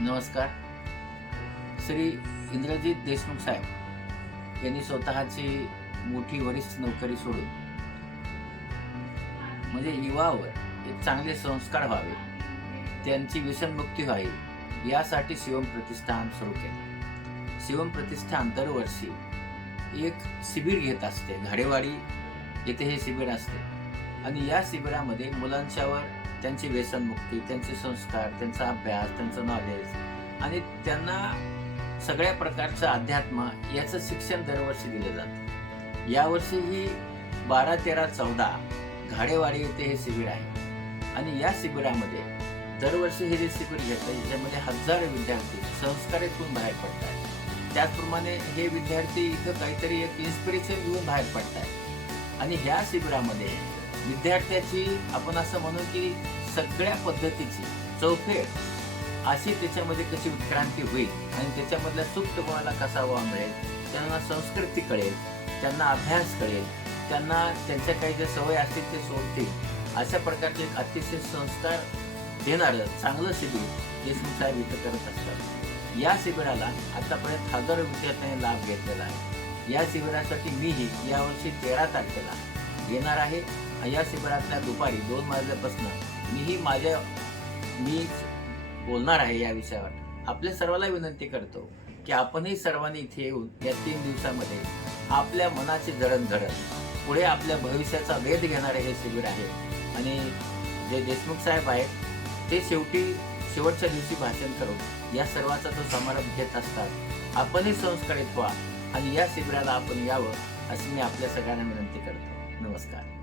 नमस्कार. श्री इंद्रजित देशमुख साहेब यांनी स्वतःची मोठी वरिष्ठ नोकरी सोडून म्हणजे युवावर एक चांगले संस्कार व्हावे त्यांची व्यसनमुक्ती व्हावी यासाठी शिवम प्रतिष्ठान सुरू केले. शिवम प्रतिष्ठान दरवर्षी एक शिबिर घेत असते घाडेवाडी येथे हे शिबिर असते. आणि या शिबिरामध्ये मुलांच्यावर त्यांची व्यसनमुक्ती त्यांचे संस्कार त्यांचा अभ्यास त्यांचं नॉलेज आणि त्यांना सगळ्या प्रकारचं अध्यात्म याचं शिक्षण दरवर्षी दिलं जातं. यावर्षी ही बारा तेरा चौदा घाडेवाडी येथे हे शिबिर आहे. आणि या शिबिरामध्ये दरवर्षी हे जे शिबिर घेतं याच्यामध्ये हजारो विद्यार्थी संस्कारातून बाहेर पडत आहेत त्याचप्रमाणे हे विद्यार्थी इथं काहीतरी एक इन्स्पिरेशन घेऊन बाहेर पडत आहेत आणि ह्या शिबिरामध्ये विद्यार्थ्याची आपण असं म्हणू की सगळ्या पद्धतीची चौफेर अशी त्याच्यामध्ये कशी उत्क्रांती होईल आणि त्याच्यामधल्या सुप्त गुणाला कसा वाव मिळेल त्यांना संस्कृती कळेल त्यांना अभ्यास कळेल त्यांना त्यांच्या काही ज्या सवय असतील ते सोडतील अशा प्रकारचे एक अतिशय संस्कार देणारं चांगलं शिबिर देशमुख साहेब इथं करत असतात. या शिबिराला आतापर्यंत हजारो विद्यार्थ्यांनी लाभ घेतलेला आहे. या शिबिरासाठी मीही यावर्षी तेरा तारखेला येणार आहे. या शिबिरातल्या दुपारी दोन वाजल्यापासून मीही माझ्या मी बोलणार आहे या विषयावर. आपल्या सर्वांना विनंती करतो की आपणही सर्वांनी इथे येऊन या तीन दिवसामध्ये आपल्या मनाची जडणघडण पुढे आपल्या भविष्याचा वेध घेणारे हे शिबिर आहे. आणि जे देशमुख साहेब आहेत ते शेवटी शेवटच्या दिवशी भाषण करून या सर्वाचा तो समारंभ घेत असतात. आपणही संस्कारित व्हा आणि या शिबिराला आपण यावं अशी मी आपल्या सगळ्यांना विनंती करतो. नमस्कार